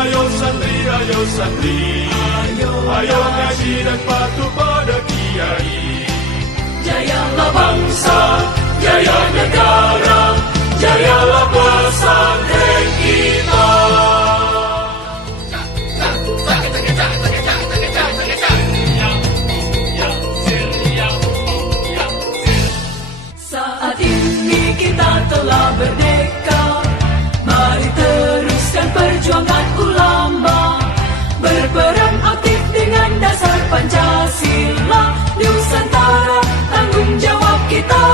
ayo santri, ayo ngaji dan patuh pada kiai. Jayalah bangsa, jaya negara, jayalah pesantren kita. Saat ini kita telah merdeka, mari teruskan perjuangan ulama, berperan aktif dengan dasar Pancasila, Nusantara tanggung jawab kita.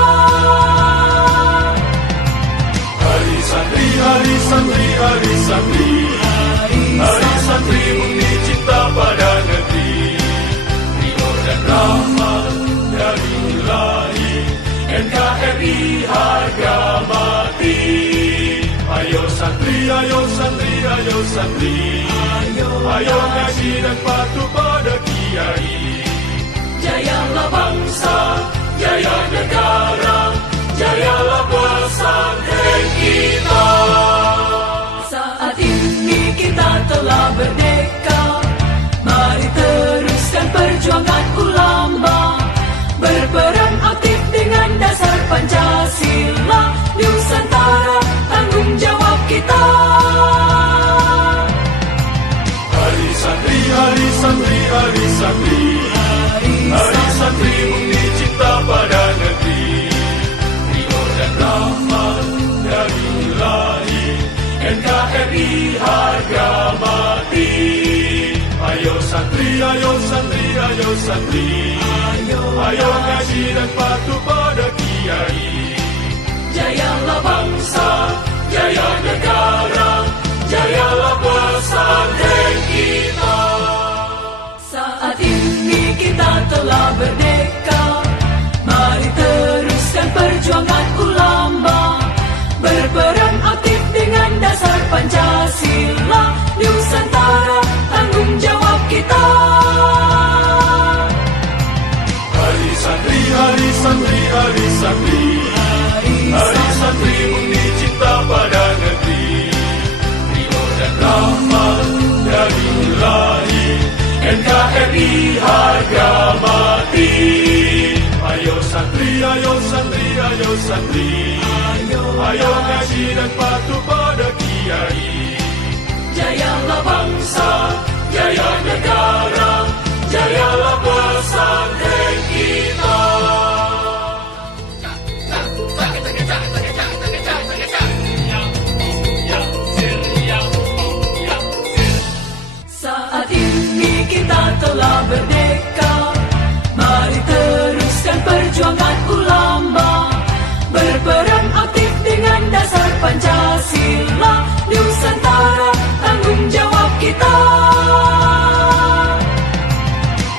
Hari santri, hari santri, hari santri, hari santri murni cinta pada negeri, ridho dan rahmat dari Ilahi, NKRI harga mati. Ayo santri, ayo santri, ayo santri, ayo ngaji dan patuh pada kiai. Jayalah bangsa, jaya negara, jayalah pesantren kita. Saat ini kita telah merdeka, mari teruskan perjuangan ulama, berperan aktif dengan dasar Pancasila, Nusantara tanggung jawab kita. Hari santri, hari santri, hari santri, hari santri murni cinta pada negeri, ridho dan rahmat dari Ilahi, NKRI harga mati. Ayo santri, ayo santri, ayo santri, ayo ngaji dan patuh pada kiai. Jayalah bangsa, jaya negara, jayalah pesantren kita. Saat ini kita telah merdeka, mari teruskan perjuangan ulama, berperan aktif dengan dasar Pancasila, Nusantara tanggung jawab kita. Hari santri, hari santri, hari santri, hari santri murni cinta pada negeri, ridho dan rahmat dari Ilahi, NKRI harga mati. Ayo santri, ayo santri, ayo santri, ayo ngaji dan patuh pada kiai. Jayalah bangsa, jaya negara, jayalah pesantren kita. Saat ini kita telah merdeka, mari teruskan perjuangan ulama, berperan aktif dengan dasar Pancasila, Nusantara tanggung jawab kita.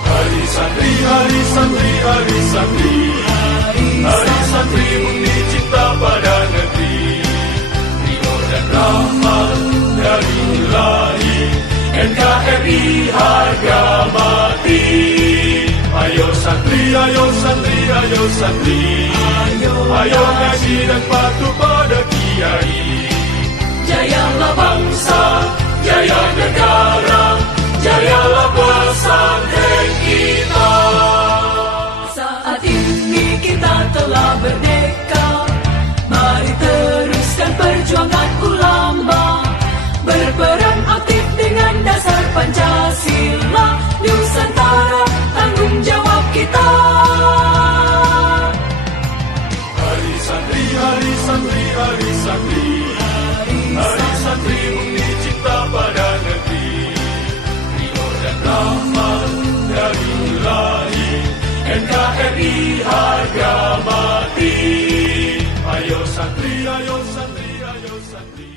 Hari santri, hari santri, hari santri, hari santri murni cinta pada negeri, ridho dan rahmat dari Ilahi, NKRI harga mati. Ayo santri, ayo santri, ayo santri, ayo ngaji dan patuh pada kiai. Jayalah bangsa, jaya negara, jayalah pesantren kita. Saat ini kita telah merdeka, mari teruskan perjuangan ulama, berperan aktif dengan dasar Pancasila, Nusantara tanggung jawab kita. Hari santri, hari santri, hari santri, hari santri murni cinta pada negeri, ridho dan rahmat dari Ilahi, NKRI harga mati. Ayo santri, ayo santri, ayo santri.